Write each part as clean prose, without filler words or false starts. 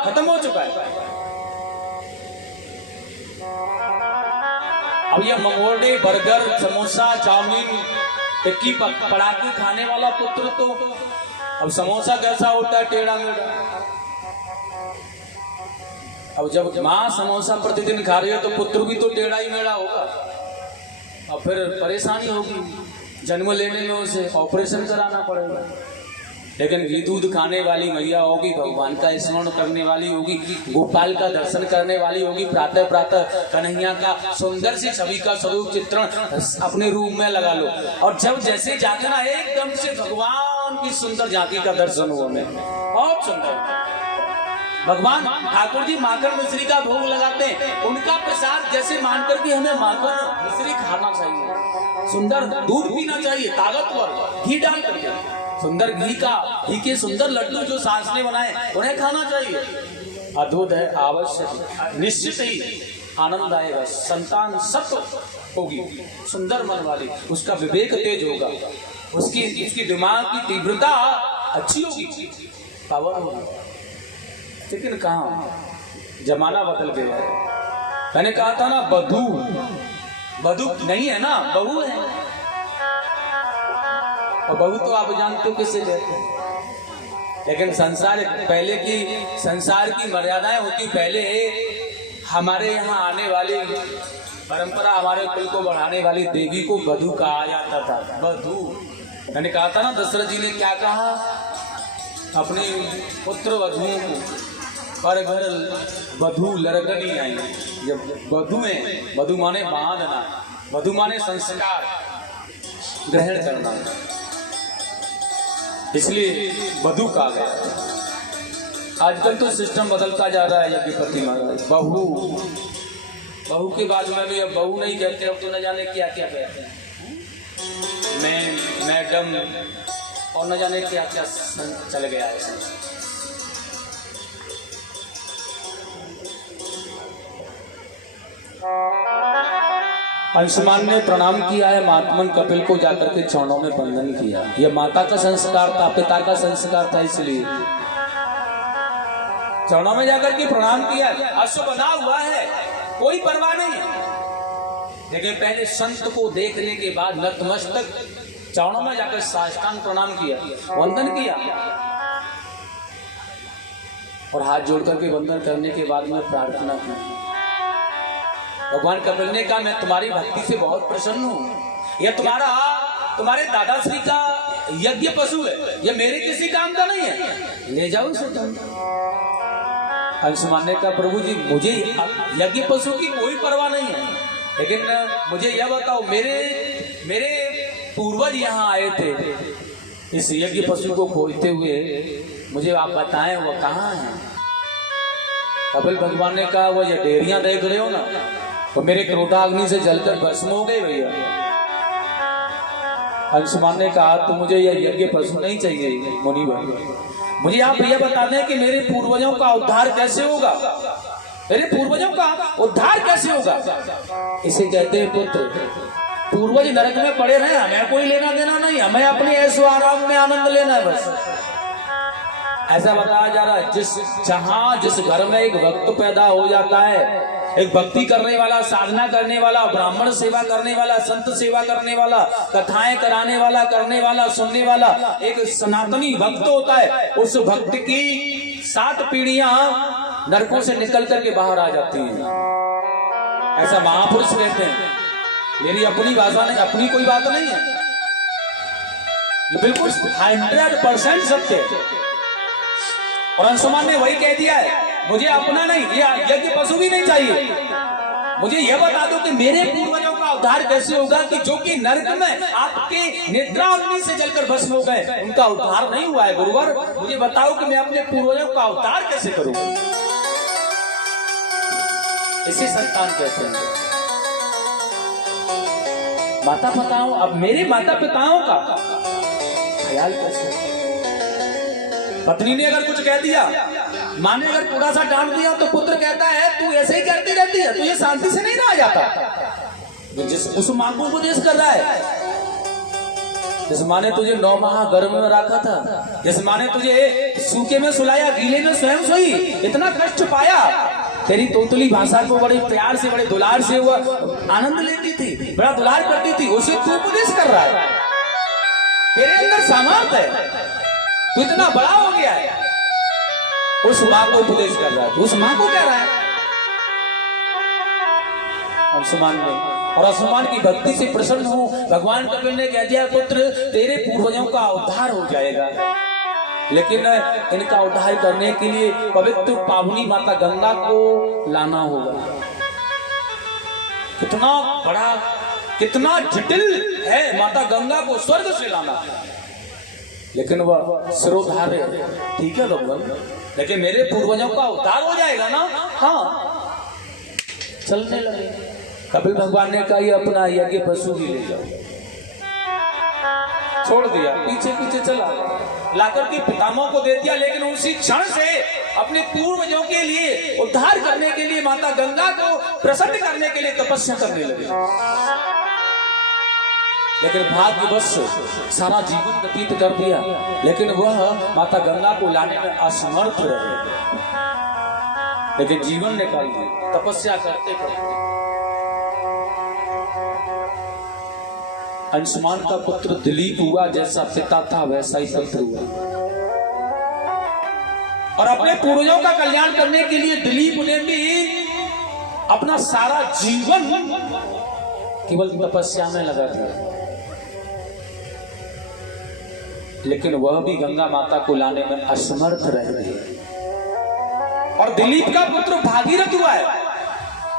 खत्म हो चुका है। अब ये मंगोड़े, बर्गर, समोसा, चाउमीन, टिक्की पड़ाकी खाने वाला पुत्र तो अब समोसा कैसा होता है, टेढ़ा मेढ़ा। अब जब माँ समोसा प्रतिदिन खा रही हो तो पुत्र भी तो टेढ़ा ही मेढ़ा होगा और फिर परेशानी होगी, जन्म लेने में उसे ऑपरेशन कराना पड़ेगा। लेकिन घी दूध खाने वाली मैया होगी, भगवान का स्मरण करने वाली होगी, गोपाल का दर्शन करने वाली होगी, प्रातः प्रातः कन्हैया का सुंदर सी छवि का स्वरूप चित्रण अपने रूप में लगा लो और जब जैसे जागना एकदम से भगवान की सुंदर झांकी का दर्शन हुआ हमें, बहुत सुंदर। भगवान ठाकुर जी माखन मिश्री का भोग लगाते हैं, उनका प्रसाद जैसे मान करके हमें माखन मिश्री खाना चाहिए, सुंदर दूध पीना चाहिए, ताकतवर घी डाल करके, सुंदर घी के सुंदर लड्डू जो सास ने बनाए उन्हें खाना चाहिए। अद्भुत है, आवश्यक, निश्चित ही आनंद आएगा, संतान सत्व होगी, सुंदर मन वाली, उसका विवेक तेज होगा, उसकी दिमाग की तीव्रता अच्छी होगी, पावर होगी। लेकिन कहाँ जमाना बदल गया है। मैंने कहा था ना बधू नहीं है ना, बहू है, और बहू तो आप जानते हो किसे कहते हैं। लेकिन संसार की मर्यादाएं होती। पहले हमारे यहाँ आने वाली परंपरा, हमारे कुल को बढ़ाने वाली देवी को बधू कहा जाता था, बधू। मैंने कहा था ना दशरथ जी ने क्या कहा अपने पुत्र वधुओं को, पर घर वधू लरगनी आई। जब वधु माने बांधना, वधु माने संस्कार ग्रहण करना, इसलिए वधु कहा गया। आजकल तो सिस्टम बदलता जा रहा है, यज्ञपति महाराज बहू के बाद में भी अब बहू नहीं कहते, अब तो न जाने क्या क्या कहते हैं, मैडम और न जाने क्या क्या चल गया है। अंशुमान ने प्रणाम किया है, महात्मन कपिल को जाकर के चरणों में वंदन किया। यह माता का संस्कार था, पिता का संस्कार था, इसलिए चरणों में जाकर के प्रणाम किया। अश्व बना हुआ है, कोई परवाह नहीं है, लेकिन पहले संत को देखने के बाद नतमस्तक चरणों में जाकर साष्टांग प्रणाम किया, वंदन किया और हाथ जोड़ करके वंदन करने के बाद में प्रार्थना की। भगवान कपिल ने कहा मैं तुम्हारी भक्ति से बहुत प्रसन्न हूँ, यह तुम्हारे दादाश्री का यज्ञ पशु है, यह मेरे किसी काम का नहीं है, ले जाओ इसे तुम। अंशुमान ने कहा प्रभु जी मुझे यज्ञ पशु की कोई परवाह नहीं है, लेकिन मुझे यह बताओ मेरे पूर्वज यहाँ आए थे इस यज्ञ पशु को खोजते हुए, मुझे आप बताएं वो कहाँ है। कपिल भगवान ने कहा वो ये डेरियां देख रहे हो ना, तो मेरे क्रोधाग्नि से जलकर भस्म हो गए भैया। अंशुमान ने कहा तो मुझे यह यज्ञ पशु नहीं चाहिए मुनि भाई, मुझे आप भैया बता दें कि मेरे पूर्वजों का उद्धार कैसे होगा, मेरे पूर्वजों का उद्धार कैसे होगा। इसे कहते हैं पुत्र, पूर्वज नरक में पड़े रहे, हमें कोई लेना देना नहीं, हमें अपने ऐशो आराम में आनंद लेना है बस। ऐसा बताया जा रहा है जिस घर में एक भक्त पैदा हो जाता है, एक भक्ति करने वाला, साधना करने वाला, ब्राह्मण सेवा करने वाला, संत सेवा करने वाला, कथाएं कराने वाला, करने वाला, सुनने वाला एक सनातनी भक्त होता है, उस भक्त की 7 पीढ़ियां नरकों से निकल करके बाहर आ जाती हैं। ऐसा महापुरुष कहते हैं, मेरी अपनी भाषा नहीं, अपनी कोई बात नहीं है, बिल्कुल 100% सत्य है। और अंशुमान ने वही कह दिया है, मुझे अपना नहीं, ये यज्ञ पशु भी नहीं चाहिए, मुझे यह बता दो कि मेरे पूर्वजों का उद्धार कैसे होगा कि जो कि नरक में आपके नेत्राग्नि से जलकर भस्म हो गए, उनका उद्धार नहीं हुआ है गुरुवर, मुझे बताओ कि मैं अपने पूर्वजों का उद्धार कैसे करूं। इसे संतान कहते हैं। माता पिताओं, अब मेरे माता पिताओं का ख्याल कैसे, पत्नी ने अगर कुछ कह दिया, माँ ने अगर थोड़ा सा डांट दिया तो पुत्र कहता है तू ऐसे ही करती रहती है, तो ये शांति से नहीं रह जाता। जिस उस माँ को उपदेश कर रहा है, जिस माँ ने तुझे 9 माह गर्भ में रखा था, जिस माँ ने तुझे सूखे में सुलाया, गीले में स्वयं सोई, इतना कष्ट पाया, तेरी तोतली भाषा को बड़े प्यार से, बड़े दुलार से वो आनंद लेती थी, बड़ा दुलार करती थी, उसे तू उपदेश कर रहा है। तेरे अंदर सामर्थ है, तू इतना बड़ा हो गया है, उस माँ को उपदेश कर रहा है। उस माँ को कह रहा है अंशुमान में, और अंशुमान की भक्ति से प्रसन्न हो भगवान कपिल ने कह दिया, पुत्र तेरे पूर्वजों का उद्धार हो जाएगा, लेकिन इनका उद्धार करने के लिए पवित्र पावनी माता गंगा को लाना होगा। कितना बड़ा, कितना जटिल है माता गंगा को स्वर्ग से लाना, लेकिन वह सिरोधार्य है। ठीक है भगवान, लेकिन मेरे पूर्वजों का उद्धार हो जाएगा ना। हाँ, चलने लगे। कपिल भगवान ने कहा, ये अपना यज्ञ पशु भी ले जाओ, छोड़ दिया, पीछे पीछे चला, लाकर के पितामह को दे दिया। लेकिन उसी क्षण से अपने पूर्वजों के लिए, उद्धार करने के लिए, माता गंगा को प्रसन्न करने के लिए तपस्या करने लगे। लेकिन भाग्यवश सारा जीवन व्यतीत कर दिया, लेकिन वह माता गंगा को लाने में असमर्थ रहे। लेकिन जीवन निकाल दिया तपस्या करते करते। अंशुमान का पुत्र दिलीप हुआ, जैसा पिता था वैसा ही पुत्र हुआ, और अपने पूर्वजों का कल्याण करने के लिए दिलीप ने भी अपना सारा जीवन केवल तपस्या में लगा दिया। लेकिन वह भी गंगा माता को लाने में असमर्थ रह गए। और दिलीप का पुत्र भागीरथ हुआ है,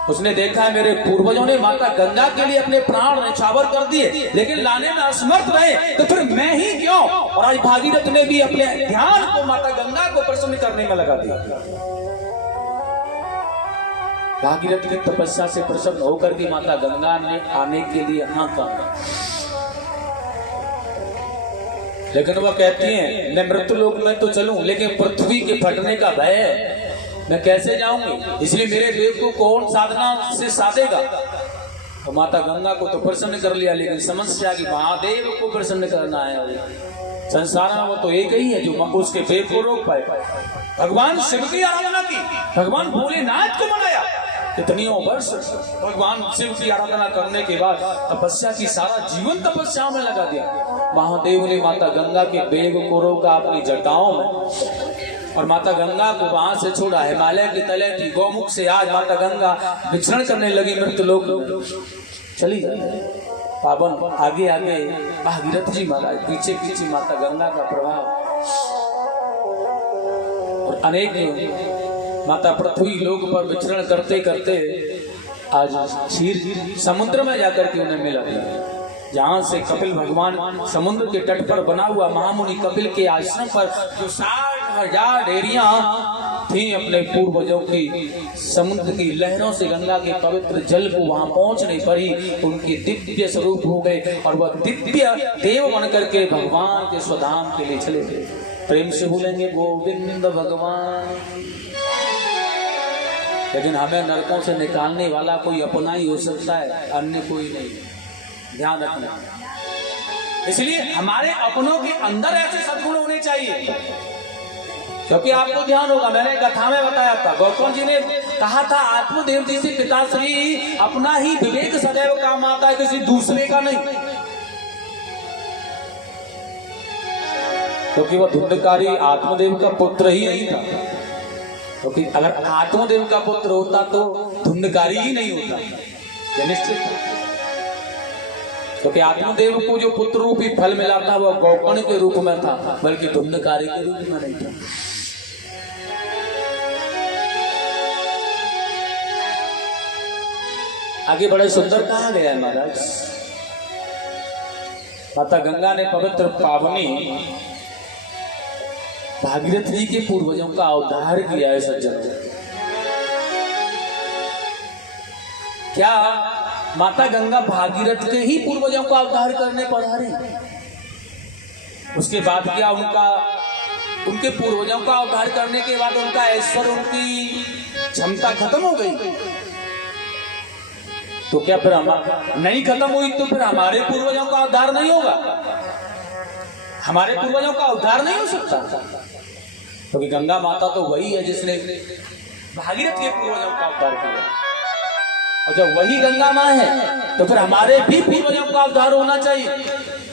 उसने देखा है मेरे पूर्वजों ने माता गंगा के लिए अपने प्राण न्यौछावर कर दिए, लेकिन लाने में असमर्थ रहे, तो फिर मैं ही क्यों। और आज भागीरथ ने भी अपने ध्यान को माता गंगा को प्रसन्न करने में लगा दिया। भागीरथ की तपस्या से प्रसन्न होकर के माता गंगा ने आने के लिए हाँ कहा, लेकिन वह कहती हैं, मैं मृत्युलोक में तो चलूं, लेकिन पृथ्वी के फटने का भय है, मैं कैसे जाऊंगी, इसलिए मेरे देव को कौन साधना से साधेगा। तो माता गंगा को तो प्रसन्न कर लिया, लेकिन समस्या की महादेव को प्रसन्न करना है। संसार में वो तो एक ही है जो उसके देव को रोक पाए। भगवान शिव की आराधना की, भगवान भोलेनाथ को मनाया, कितनियों वर्ष भगवान शिव की आराधना करने के बाद तपस्या की, सारा जीवन तपस्या में लगा दिया। महादेव ने माता गंगा के बेग को रोका अपनी जटाओं में, और माता गंगा को वहां से छोड़ा। हिमालय के तले की गौमुख से आज माता गंगा विचरण करने लगी, मृत्युलोक चली जाए। पावन आगे आगे भागीरथ जी महाराज, पीछे पीछे माता गंगा का प्रभाव, और अनेक माता पृथ्वी लोक पर विचरण करते करते आज क्षीर समुद्र में जाकर के उन्हें मिला, जहाँ से कपिल भगवान समुद्र के तट पर बना हुआ महामुनि कपिल के आश्रम पर जो 60,000 डेरियां थी अपने पूर्वजों की, समुद्र की लहरों से गंगा के पवित्र जल को वहां पहुंचने पर ही उनके दिव्य स्वरूप हो गए, और वह दिव्य देव बनकर के भगवान के स्वधाम के लिए चले गए। प्रेम से बोलेंगे गोविंद भगवान। लेकिन हमें नरकों से निकालने वाला कोई अपना ही हो सकता है, अन्य कोई नहीं, ध्यान रखना। इसलिए हमारे अपनों के अंदर ऐसे सद्गुण होने चाहिए, क्योंकि आपको ध्यान होगा, मैंने कथा में बताया था, गौतम जी ने कहा था आत्मदेव जी से पिताश्री अपना ही विवेक सदैव काम आता है, किसी दूसरे का नहीं। क्योंकि वह धुंधकारी आत्मदेव का पुत्र ही नहीं था, क्योंकि अगर आत्मदेव का पुत्र होता तो धुंधकारी ही नहीं होता, यह निश्चित था। क्योंकि आत्मदेव को जो पुत्र रूपी फल मिला था वह गौकर्ण के रूप में था, बल्कि धुंधकारी के रूप में नहीं था। आगे बड़े सुंदर कहा गया है महाराज, माता गंगा ने पवित्र पावनी भागीरथ जी के पूर्वजों का उद्धार किया है सज्जन। क्या माता गंगा भागीरथ के ही पूर्वजों का उद्धार करने पधारी? उसके बाद क्या उनके पूर्वजों का उद्धार करने के बाद उनका ऐश्वर्य, उनकी क्षमता खत्म हो गई? तो क्या फिर नहीं खत्म हुई तो फिर हमारे पूर्वजों का उद्धार नहीं होगा? हमारे पूर्वजों का उद्धार नहीं हो सकता, क्योंकि गंगा माता तो वही है जिसने भागीरथ के पूर्वजों का उद्धार किया, और जब वही गंगा माँ है तो फिर हमारे भी पूर्वजों का उद्धार होना चाहिए।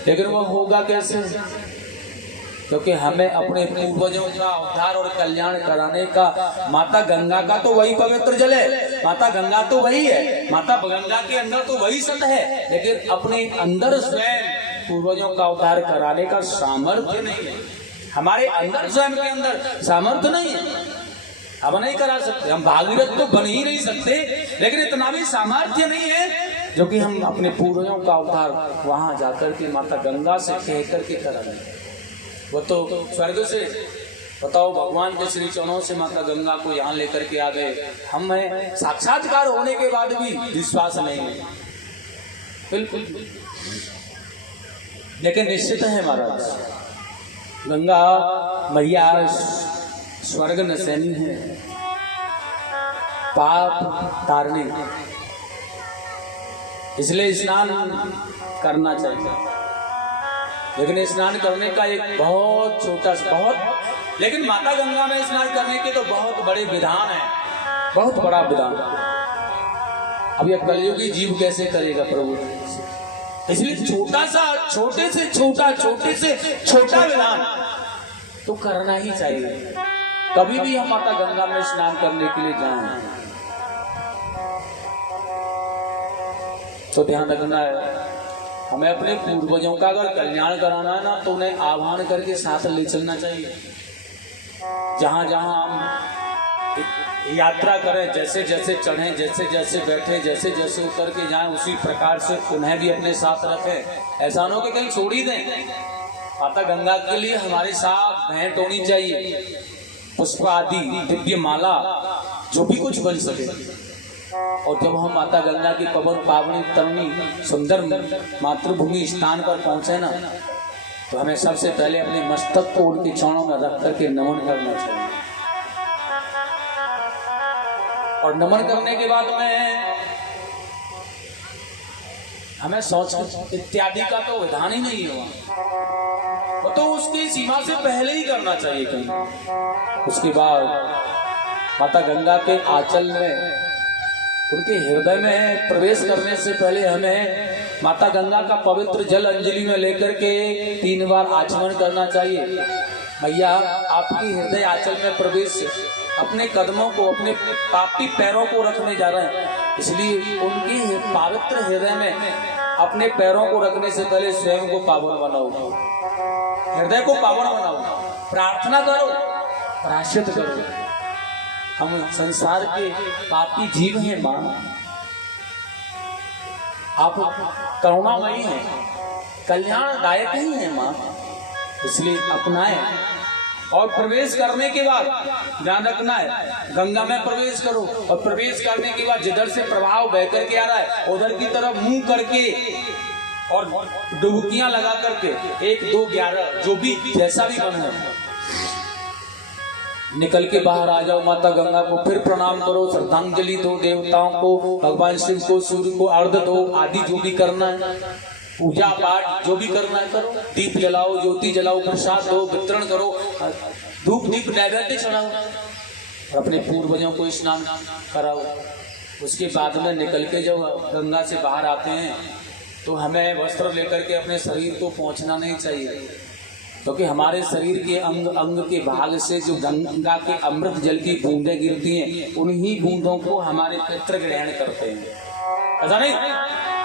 लेकिन वह होगा कैसे? क्योंकि हमें अपने पूर्वजों का उद्धार और कल्याण कराने का, माता गंगा का तो वही पवित्र जल है, माता गंगा तो वही है, माता गंगा के अंदर तो वही सत है, लेकिन अपने अंदर स्वयं पूर्वजों का उद्धार कराने का सामर्थ्य नहीं है। हमारे अंदर स्वयं के अंदर सामर्थ्य नहीं है, हम नहीं करा सकते, हम भागीरथ तो बन ही नहीं सकते, लेकिन इतना भी सामर्थ्य नहीं है जो कि हम अपने पूर्वजों का उद्धार वहां जाकर के माता गंगा से कह करके करा दें। वो तो स्वर्ग से, बताओ, भगवान के श्री चरणों से माता गंगा को यहाँ लेकर के आ गए, हमें साक्षात्कार होने के बाद भी विश्वास नहीं है, बिल्कुल। लेकिन निश्चित है महाराज, गंगा मैया स्वर्ग नसैनी है, पाप तारनी, इसलिए स्नान करना चाहिए। लेकिन स्नान करने का एक बहुत छोटा, बहुत, लेकिन माता गंगा में स्नान करने के तो बहुत बड़े विधान है, बहुत बड़ा विधान। अब यह कलयुगी जीव कैसे करेगा प्रभु? इसलिए छोटा सा, छोटे से छोटा विधान तो करना ही चाहिए। कभी भी हम माता गंगा में स्नान करने के लिए जाएं तो ध्यान रखना है, हमें अपने पूर्वजों का अगर कल्याण कराना है ना, तो उन्हें आह्वान करके साथ ले चलना चाहिए। जहां जहां हम यात्रा करें, जैसे जैसे चढ़ें, जैसे जैसे बैठे, जैसे जैसे उतर के जाएं, उसी प्रकार से उन्हें भी अपने साथ रखें। ऐसा न हो कि कहीं छोड़ ही दें। माता गंगा के लिए हमारे साथ भेंट होनी चाहिए, पुष्प आदि, दिव्य माला, जो भी कुछ बन सके। और जब हम माता गंगा की पवन पावनी तरनी सुंदर मातृभूमि स्थान पर पहुंचे ना, तो हमें सबसे पहले अपने मस्तक को उनके चरणों में रख करके नमन करना चाहिए। और नमन करने के बाद में हमें शौच इत्यादि का तो विधान ही नहीं हुआ, तो उसकी सीमा से पहले ही करना चाहिए कहीं। उसके बाद माता गंगा के आंचल में, उनके हृदय में प्रवेश करने से पहले हमें माता गंगा का पवित्र जल अंजलि में लेकर के 3 बार आचमन करना चाहिए। मैया आपकी हृदय आंचल में प्रवेश, अपने कदमों को, अपने पापी पैरों को रखने जा रहे हैं, इसलिए उनकी पवित्र हृदय में अपने पैरों को रखने से पहले स्वयं को पावन बनाओ, हृदय को पावन बनाओ, प्रार्थना करो, प्रायश्चित करो। हम संसार के पापी जीव हैं मां, आप करुणामयी हैं, कल्याणदायक ही हैं मां, इसलिए अपनाएं। और प्रवेश करने के बाद ध्यान रखना है, गंगा में प्रवेश करो, और प्रवेश करने के बाद जिधर से प्रभाव बह करके आ रहा है उधर की तरफ मुंह करके और डुबकियां लगा करके 1, 2, 11 जो भी जैसा भी मन है निकल के बाहर आ जाओ। माता गंगा को फिर प्रणाम करो, श्रद्धांजलि दो, देवताओं को, भगवान शिव को, सूर्य को अर्घ दो, आदि जो भी करना है, पूजा पाठ जो भी करना है करो, दीप जलाओ, ज्योति जलाओ, प्रसाद दो, वितरण करो, धूप दीप नैवेद्य चढ़ाओ, अपने पूर्वजों को स्नान कराओ। उसके बाद में निकल के जब गंगा से बाहर आते हैं तो हमें वस्त्र लेकर के अपने शरीर को पोंछना नहीं चाहिए, क्योंकि हमारे शरीर के अंग अंग के भाग से जो गंगा के अमृत जल की बूंदें गिरती हैं, उन्हीं बूंदों को हमारे पितृ ग्रहण करते हैं। ऐसा नहीं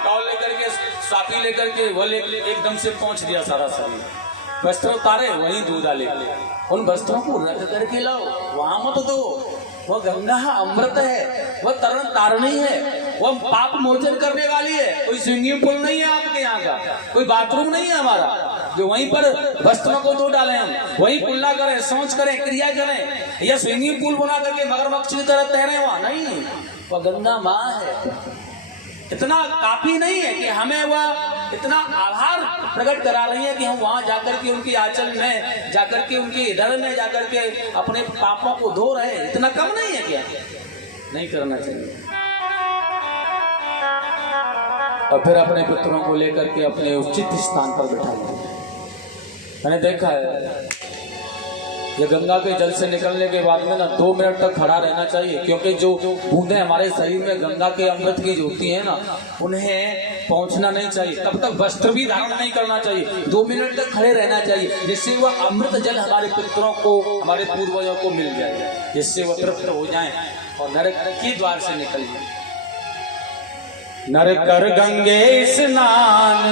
टॉल लेकर के, साथी लेकर के वो एकदम से पहुंच दिया सारा शरीर, वस्त्र उतारे वहीं दूध डाले, उन वस्त्रों को रख करके लाओ, वहां मत दो। वह गंगा अमृत है, वह तरण तारणी है, वह पाप मोचन करने वाली है। कोई स्विमिंग पूल नहीं है आपके यहाँ का, कोई बाथरूम नहीं है हमारा जो वहीं पर वस्त्रों को धो डालें, हम वहीं कुल्ला करें, शौच करें, क्रिया करें, या स्विमिंग पूल बना करके मगरमच्छ की तरह तैरें, वहां नहीं। वह गंगा माँ है। इतना काफी नहीं है कि हमें वह इतना आभार प्रकट करा रही है कि हम वहां जाकर के उनकी आंचल में जाकर के, उनके हृदय में जाकर के अपने पापों को धो रहे हैं, इतना कम नहीं है क्या? नहीं करना चाहिए। और फिर अपने पुत्रों को लेकर के अपने उचित स्थान पर बैठा लें। मैंने देखा है ये गंगा के जल से निकलने के बाद में ना 2 मिनट तक खड़ा रहना चाहिए, क्योंकि जो बूंदें हमारे शरीर में गंगा के अमृत की जो होती है ना, उन्हें पहुंचना नहीं चाहिए। तब तक वस्त्र भी धारण नहीं करना चाहिए, 2 मिनट तक खड़े रहना चाहिए, जिससे वह अमृत जल हमारे पितरों को, हमारे पूर्वजों को मिल जाए, जिससे वह तृप्त हो जाए और नरक के द्वार से निकल जाए। नर कर गंगे स्नान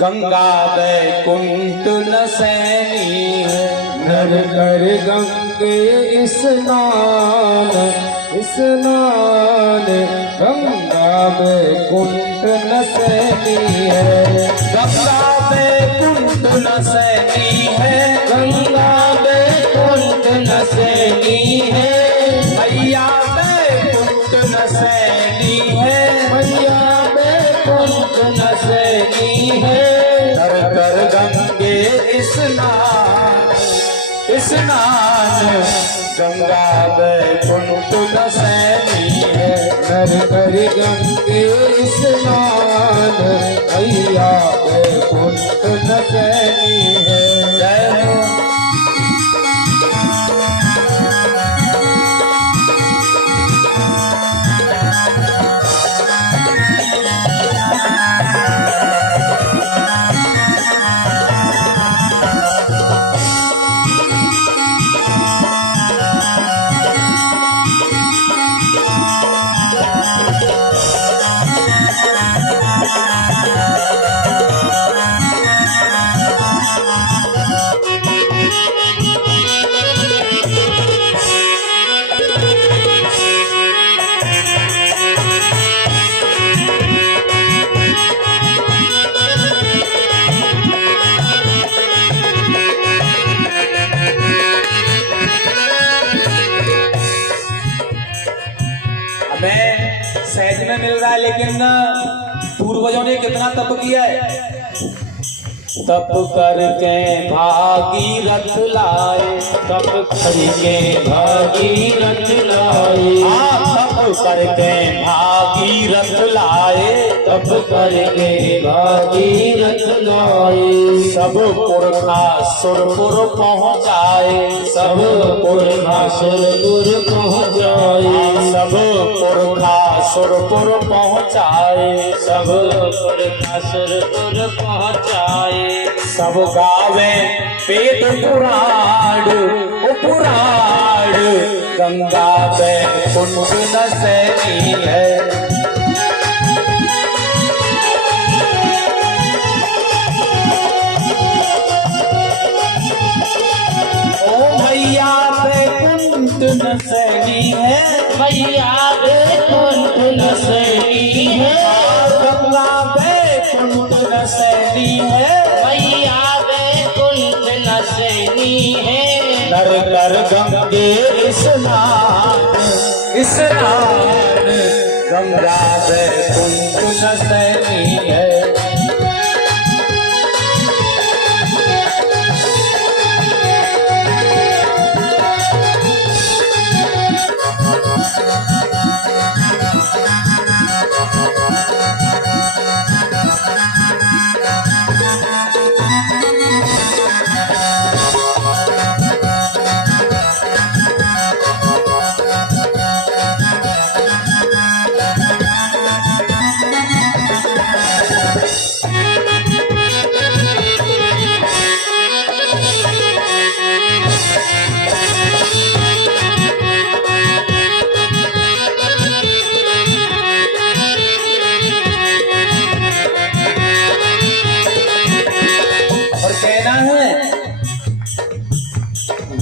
गंगा बैकुंठ नसैनी है। नर कर गंगे स्नान गंगा बैकुंठ नसैनी है। गंगा बैकुंठ नसैनी है। गंगा बैकुंठ नसैनी है। मैया बैकुंठ नसैनी है। मैया बैकुंठ नसैनी है। नर कर गंगे स्नान गंगा बैकुंठ नसैनी है। नर कर गंगे स्नान मैया बैकुंठ नसैनी है। जय हो। हमें सहज में मिल रहा है, लेकिन पूर्वजों ने कितना तप किया है। तप करके भागीरथ लाए। तप करके भागीरथ लाए। तप करके भागीरथ लाए। तप करके भागीरथ लाए। सब पुरखा सुरपुर पहुँचाए। सब पुरखा सुरपुर पहुँचाए। सब पुरखा सुरपुर पहुँचाए। सब पुरखा सुरपुर पहुँचाए। सब गावे वेद पुराण पुराण गंगा बैकुंठ नसैनी है। ओ मैया बैकुंठ नसैनी है। मैया बैकुंठ नसैनी है। गंगा बैकुंठ नसैनी है। मैया बैकुंठ नसैनी है। नर कर गंगे स्नान गंगा बैकुंठ नसैनी है।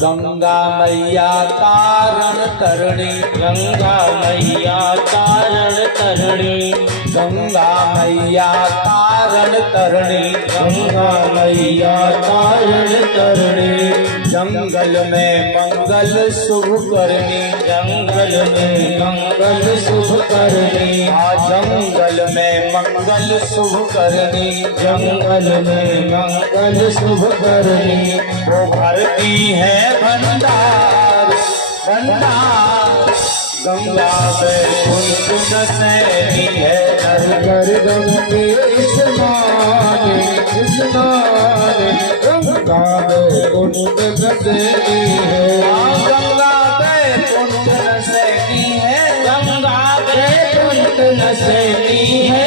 गंगा मैया तारण तरणी। गंगा मैया तारण तरणी। गंगा मैया तारण तरणी। गंगा मैया तारण तरणी। जंगल में मंगल शुभ करनी। जंगल में मंगल शुभ करनी। जंगल में मंगल शुभ करनी। जंगल में मंगल शुभ करनी। वो भरती है भंडार भंडार गंगा बैकुंठ नसैनी है नर कर गंगे स्नान स्नान गंगा बैकुंठ नसैनी है गंगा बैकुंठ नसैनी है गंगा बैकुंठ नसैनी है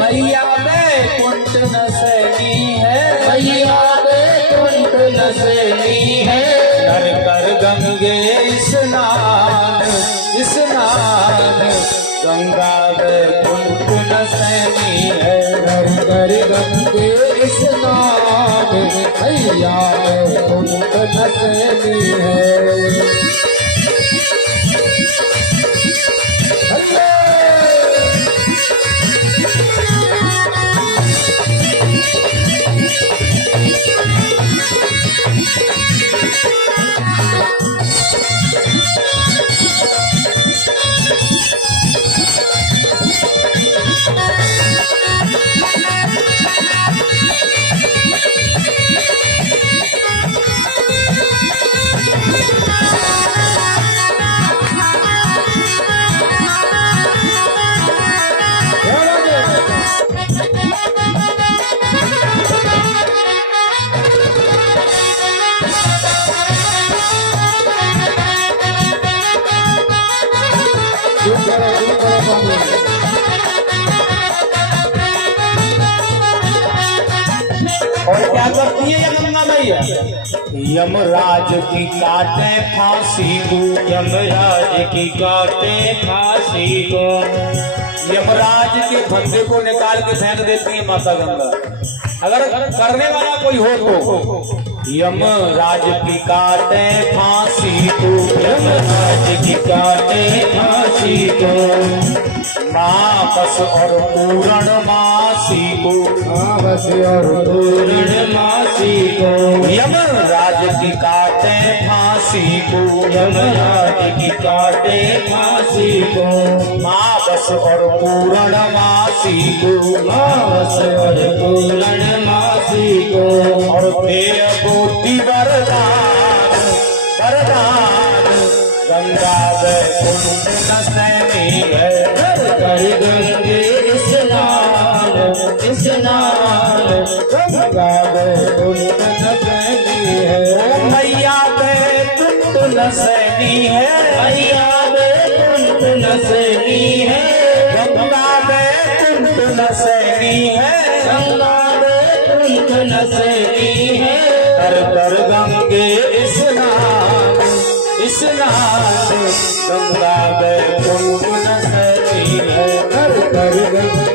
मैया बैकुंठ नसैनी है मैया बैकुंठ नसैनी है कर कर गंगे स्नान स्नान गंगा बैकुंठ नसैनी है कर कर गंगे स्नान मैया बैकुंठ नसैनी है और क्या करती है ये गंगा मैया यमराज की काटे फांसी को यमराज की काटे फांसी को यमराज के फंदे को निकाल के फेंक देती है माता गंगा अगर करने वाला कोई हो तो यमराज की काटे फांसी को यमराज की काटे फांसी को मापस और पूर्ण मासी को मापस और पूर्ण मासी को यमराज की काटे फांसी को यमराज की काटे फांसी को मापस और पूर्ण मासी को मापस और पूर्ण मासी को और देव बुद्धि वरदान वरदान गंगा बैकुंठ नसैनी है कर गंगे स्नान स्नान गंगा बैकुंठ नसैनी है मैया बैकुंठ नसैनी है मैया बैकुंठ नसैनी है गंगा बैकुंठ नसैनी है गंगा बैकुंठ नसैनी है कर कर गंगे स्नान स्नान गंगा बैकुंठ नसैनी है कर कर गंगे